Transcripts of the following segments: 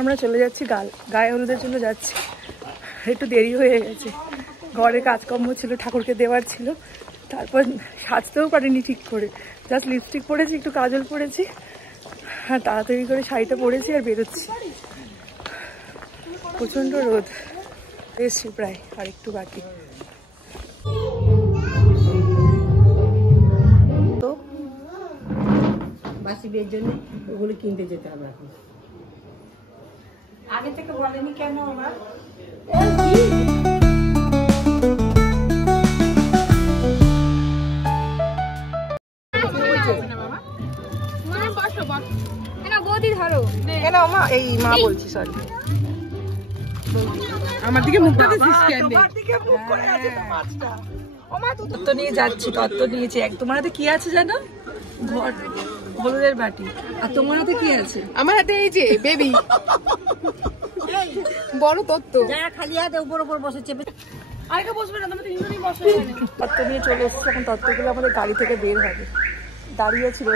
আমরা চলে যাচ্ছি গায়ে হলুদের জন্য যাচ্ছি। একটু দেরি হয়ে গেছে, ঘরে কাজকর্ম ছিল, ঠাকুরকে দেওয়ার ছিল, তারপর সাজতেও পারিনি ঠিক করে। জাস্ট লিপস্টিক পরেছি, একটু কাজল পরেছি, আর তাড়াতাড়ি করে শাড়িটা পরেছি আর বেরোচ্ছি। প্রচণ্ড রোদ, এসছি প্রায়, আর একটু বাকি। তো বাসি বিয়ের জন্য ওগুলো কিনতে যেতে হবে। এখন আগে থেকে বলেনি কেন আমার? এই মা বলছি, সরি, আমার দিকে মুখ করে আছে তো মাছটা। ও মা, তত্ত্ব নিয়ে যাচ্ছি, তত্ত্ব নিয়েছি। তোমার হাতে কি আছে জানো? ঘর হলুদের বাটি। আর তোমার হাতে কি আছে? আমার হাতে এই যে বেবি বড় তত্ত্ব। যারা খালি হাতে উপর উপর বসে চেপে আরেকে বসবে না, তোমরা তিনজনই বসো। তত্ত্ব নিয়ে চলে এসেছি, এখন তত্ত্বগুলো আমাদের গাড়ি থেকে বের হবে। দাঁড়িয়ে ছিল,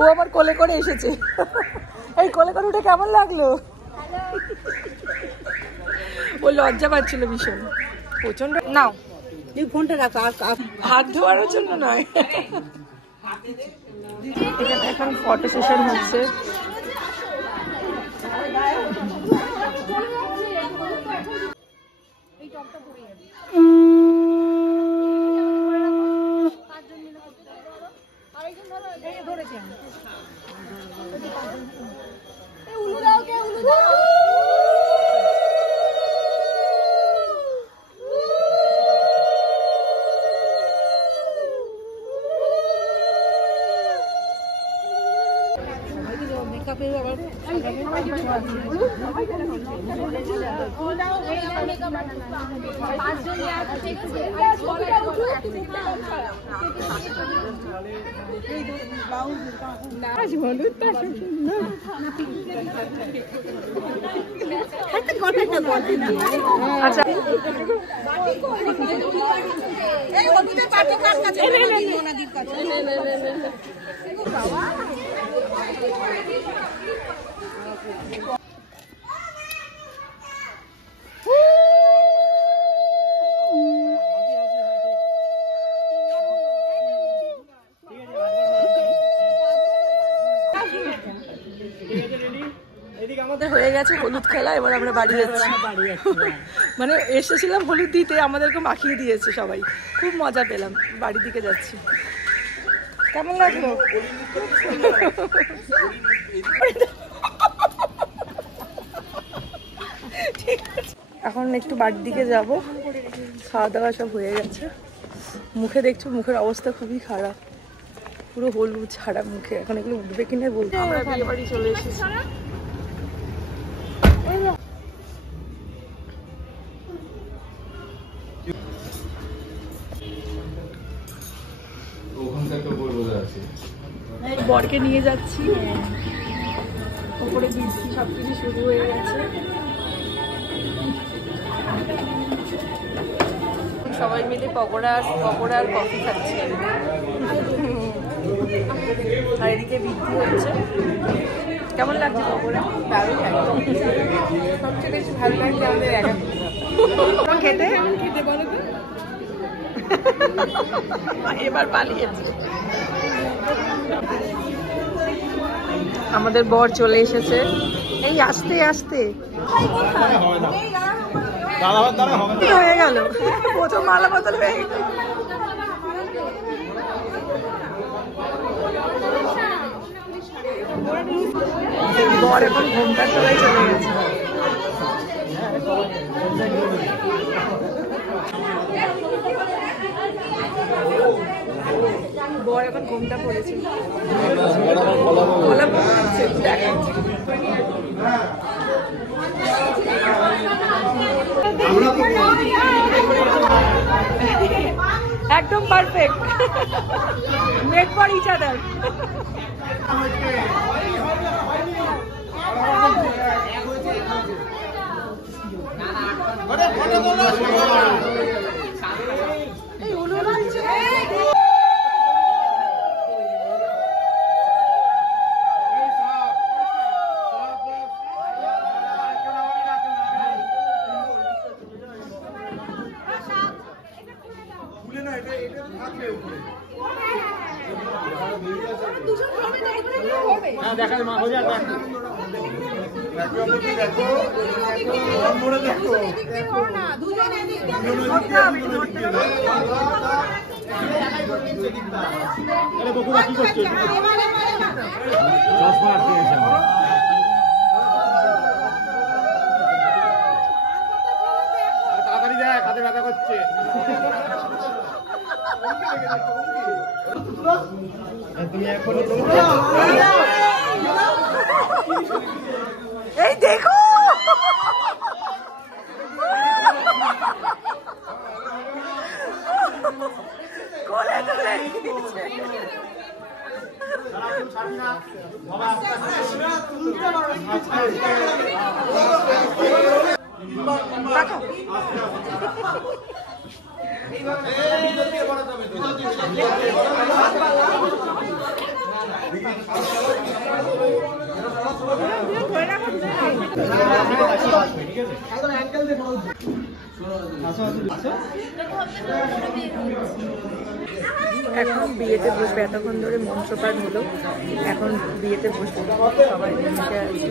ও আবার কোলে করে এসেছে। এই কোলে করে উঠে কেমন লাগলো? ও লজ্জা পাচ্ছিল ভীষণ, প্রচন্ড। নাও এই ফোনটা রাখো, হাত ধোয়ার জন্য নয়। এখানে এখন ফটো সেশন হচ্ছে। আমাদের হয়ে গেছে হলুদ খেলা, এবার আমরা বাড়ি যাচ্ছি। মানে এসেছিলাম হলুদ দিতে, আমাদেরকে মাখিয়ে দিয়েছে সবাই, খুব মজা পেলাম। বাড়ির দিকে যাচ্ছি। কেমন লাগলো? এখন একটু বাড়ির দিকে যাব, খাওয়া দাওয়া সব হয়ে গেছে। মুখে দেখছো, মুখের অবস্থা খুবই খারাপ, পুরো হলুদ ছাড়া মুখে। এখন এগুলো উঠবে কিনা বলতে। আমরা বিয়ে বাড়ি চলে এসেছি। বরকে নিয়ে যাচ্ছি, ওপরে দিচ্ছি, সবকিছু শুরু হয়ে গেছে। সবাই মিলে পকোড়া আর কফি খাচ্ছি, আর এদিকে বৃদ্ধি হচ্ছে। কেমন লাগছে পকোড়া? দারুণ লাগে। সবচেয়ে বেশি ভালো লাগছে আমাদের খেতে। খেতে বলো তো। এবার পালিয়েছে। আমাদের বর চলে এসেছে। এই আস্তে আস্তে হয়ে গেল, প্রথম মালা বদল হয়ে গেল। বর এখন ঘুমটার তলায় চলে গেছে। বর এখন ঘুমটা পড়েছে। একদম perfect, made for each other. তাড়াতাড়ি দেখ, হাতে ব্যথা করছে। এই দেখো কোলে তুলে নিয়েছে। এখন বিয়েতে বসবে, এতক্ষণ ধরে মন্ত্রপাঠ হলো, এখন বিয়েতে বসবে, সবাই বসে আছে।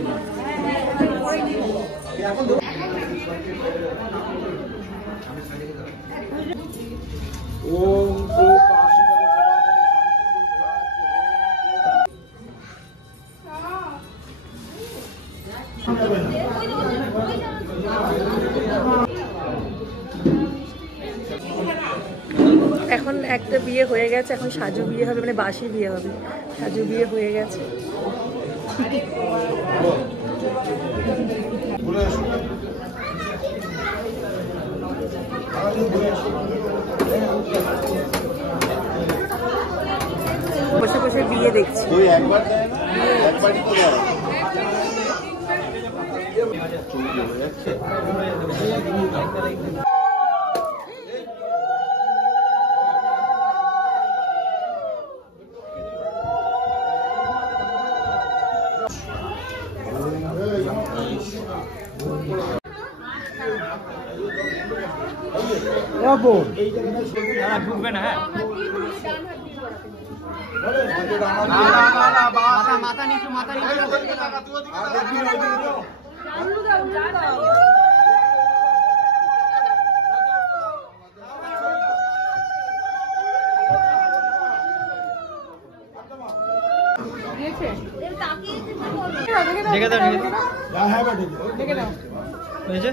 এখন একটা বিয়ে হয়ে গেছে, এখন সাজু বিয়ে হবে, মানে বাসি বিয়ে হবে, সাজু বিয়ে হয়ে গেছে। বসে বসে বিয়ে দেখছি। ঢুকবে না, হ্যাঁ মাথা নিচু, মাথা নিচু। দেখে দাও, দেখে দাও। হয়েছে?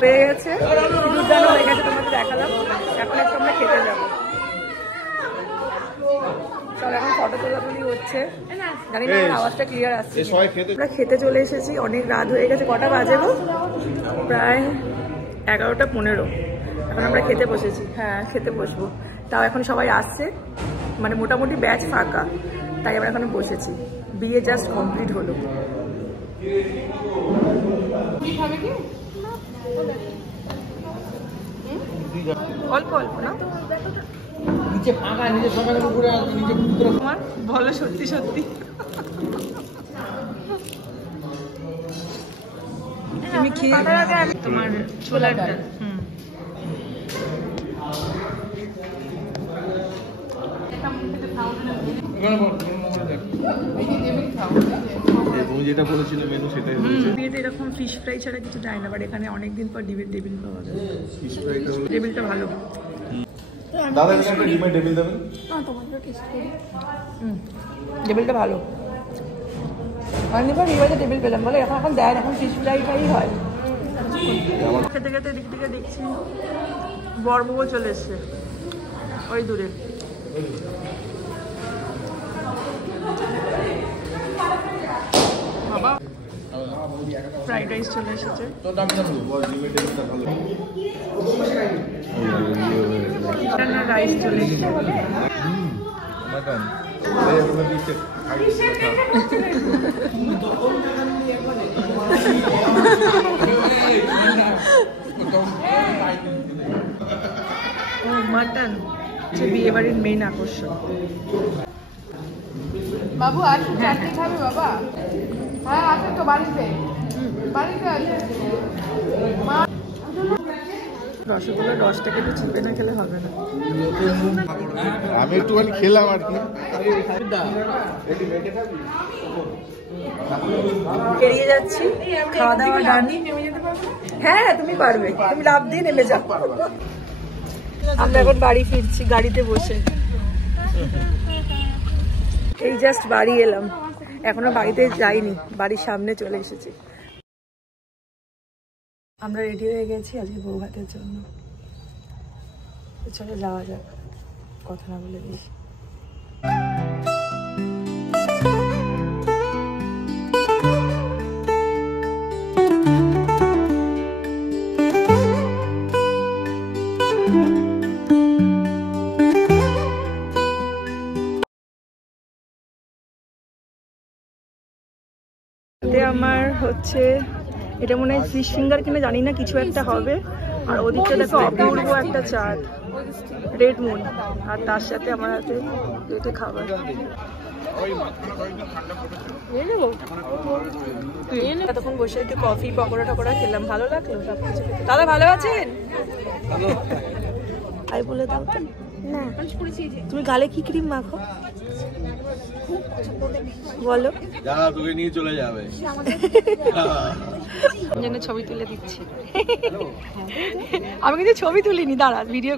পেয়ে গেছে, দুর্দান্ত হয়ে গেছে, তোমাকে দেখালাম। এখন একটু আমরা খেতে যাবো। চল, এখন ফটো তোলাতুলি হচ্ছে, জানি না আমার আওয়াজটা ক্লিয়ার আসছে। আমরা খেতে চলে এসেছি, অনেক রাত হয়ে গেছে। কটা বাজে গো? প্রায় 11:15। এখন আমরা খেতে বসেছি। হ্যাঁ, খেতে বসবো। তাও এখন সবাই আসছে, মানে মোটামুটি ব্যাচ ফাঁকা, তাই আমরা এখন বসেছি। বিয়ে জাস্ট কমপ্লিট হলো। অল্প অল্প না, নিচে ফাঁকা, নিচে সবাই উপরে আছে, নিচে তোমার বলো সত্যি সত্যি। তুমি খেয়ে তোমার ছোলার ডাল। যেটা বলেছিল মেনু সেটাই হয়েছে। বিয়েতে এরকম ফিশ ফ্রাই ছাড়া কিছু যায় না, বাট এখানে অনেকদিন পর টেবিল পাওয়া যায়। ফিশ ফ্রাইটা, টেবিলটা ভালো। দাদা একটা ডিমের টেবিল দেবেন। টেবিলটা ভালো। অনেকবার এই বাড়িতে টেবিল পেলাম বলে, এখন দেয়, এখন ফিশ ফ্রাইটাই হয়। খেতে খেতে দিক থেকে দেখছি বরবউ চলে এসছে ওই দূরে। বাবা ফ্রাইড রাইস চলে এসেছে। রাইস চলে এসেছে। মাটন বিয়ে বাড়ির মেইন আকর্ষণ। বাবু আর চাটনি খাবে বাবা? হ্যাঁ আছে তো বাড়িতে, বাড়িতে আছে। রসগোল্লার রসটাকে একটু চিপে না খেলে হবে না। আমি একটুখানি খেলাম আর কি। বেরিয়ে যাচ্ছি, খাওয়া দাওয়া ডান। হ্যাঁ তুমি পারবে, তুমি লাভ দিয়ে নেমে যাও। আমরা এখন বাড়ি ফিরছি গাড়িতে বসে। এই জাস্ট বাড়ি এলাম, এখনো বাড়িতে যাইনি, বাড়ির সামনে চলে এসেছি। আমরা রেডি হয়ে গেছি আজকে বউ ভাতের জন্য। চলো যাওয়া যাক, কথা না বলে বেশি। আমার হচ্ছে এটা মনে হয় ফিশ ফিঙ্গার কিনা জানি না, কিছু একটা হবে। আর ওদিকটা দেখো অপূর্ব একটা চাঁদ, রেড মুন, আর তার সাথে আমার হাতে পেটে খাবার। তখন বসে একটু কফি পকোড়া টকোড়া খেলাম, ভালো লাগলো সবকিছু। দাদা ভালো আছেন? আই বলে দাও তো না, তুমি গালে কি ক্রিম মাখো বলো? যারা তোকে নিয়ে চলে যাবে জন্য ছবি তুলে দিচ্ছি। আমি কিন্তু ছবি তুলিনি, দাঁড়া ভিডিও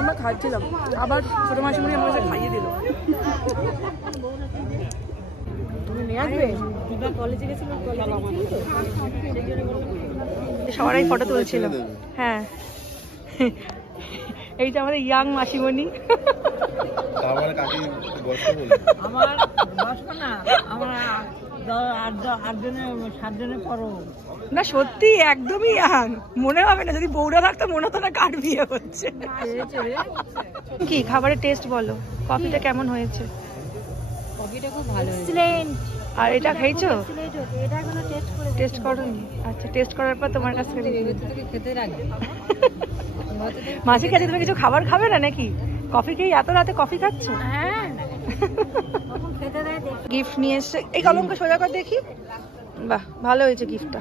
আমরা খাচ্ছিলাম, আবার ছোট মাসিমণি আমার কাছে খাইয়ে দিল। তুমি নিয়ে আসবে? সবাই ফটো তুলছিল। হ্যাঁ এইটা আমাদের ইয়াং মাসিমণি। আমার 10 না, আমার 8 জনের পরও না সত্যি একদমই ইয়াং, মনে হবে না। যদি বউরা থাকতো মনে হতো না কার বিয়ে হচ্ছে। কি খাবারের টেস্ট বলো, কফিটা কেমন হয়েছে? কফিটা খুব ভালো হয়েছে। আর এটা খেয়েছো? এটা এখনো টেস্ট করোনি? আচ্ছা, টেস্ট করার পর তোমার কাছে খেতে রাখবে। মাসির কাছে তুমি কিছু খাবার খাবে না নাকি? কফি খেয়ে এত রাতে কফি খাচ্ছ? হ্যাঁ গিফট নিয়ে এসছে, এই কলমটা সোজা কর দেখি। বাহ ভালো হয়েছে গিফটটা,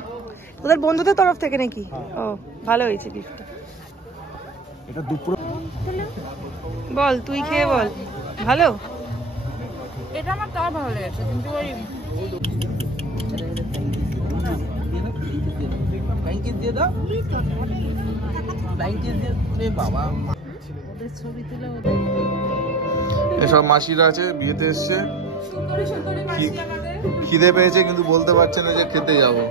তোদের বন্ধুদের তরফ থেকে নাকি? ও ভালো হয়েছে গিফটটা। এটা দুপুর বল, তুই খেয়ে বল ভালো। এটা আমার তাও ভালো লেগেছে, কিন্তু ওই এসব মাসিরা আছে, বিয়েতে এসছে, খিদে পেয়েছে কিন্তু বলতে পারছে না যে খেতে যাবো।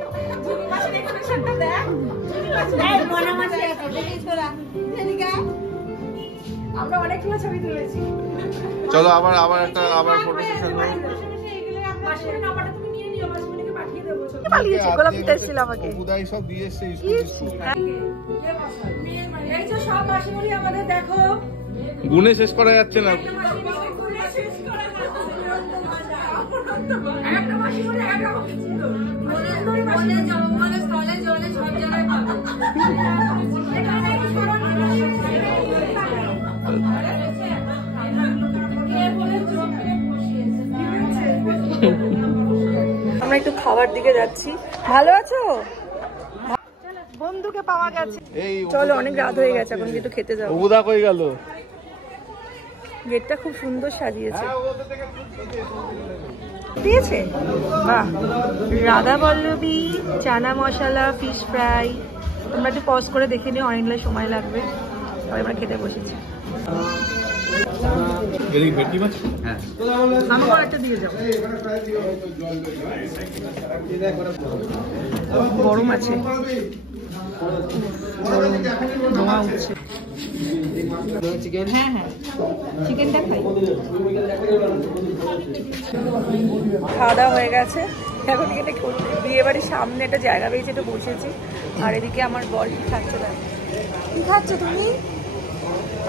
আমরা অনেকগুলো ছবি তুলেছি। চলো আবার আবার ফটো সেশন। পালিয়েছে, গোলাপ দিতে এসেছিল আমাকে। বুদাই সব দিয়ে এসছে স্কুল। এই যে সব মাসিমণি আমাদের দেখো, গুনে শেষ করা যাচ্ছে না। আমরা একটু খাবার দিকে যাচ্ছি। ভালো আছো? বন্ধুকে পাওয়া গেছে। চলো অনেক রাত হয়ে গেছে, এখন একটু খেতে যাবো। বুদা কই গেল? গেটটা খুব সুন্দর সাজিয়েছে, দিয়েছে। বাহ, রাধা বল্লভী চানা মশলা ফিশ ফ্রাই। তোমরা একটু পজ করে দেখে নিও, অনেকগুলো সময় লাগবে। আমরা খেতে বসেছি। আমাকে একটা দিয়ে যাও, গরম আছে, ধোঁয়া উঠছে। হ্যাঁ হ্যাঁ চিকেনটা খাই। খাওয়া দাওয়া হয়ে গেছে, এখন এখানে বিয়ে বাড়ির সামনে একটা জায়গা পেয়েছে, একটু বসেছি। আর এদিকে আমার বর কি খাচ্ছে না। কি খাচ্ছ তুমি?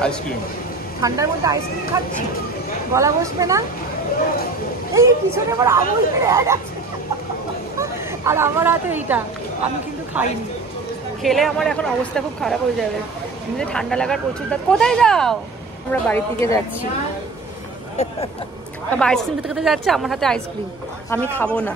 আইসক্রিম। ঠান্ডার মধ্যে আইসক্রিম খাচ্ছি, গলা বসবে না? এই পিছনে আবার আমুল ফিরে আছে, আর আমার হাতে এইটা। আমি কিন্তু খাইনি, খেলে আমার এখন অবস্থা খুব খারাপ হয়ে যাবে। ঠান্ডা লাগার প্রচুর। কোথায় যাও? আমরা বাড়ির দিকে যাচ্ছি। তবে আইসক্রিম খেতে খেতে যাচ্ছে, আমার হাতে আইসক্রিম, আমি খাবো না।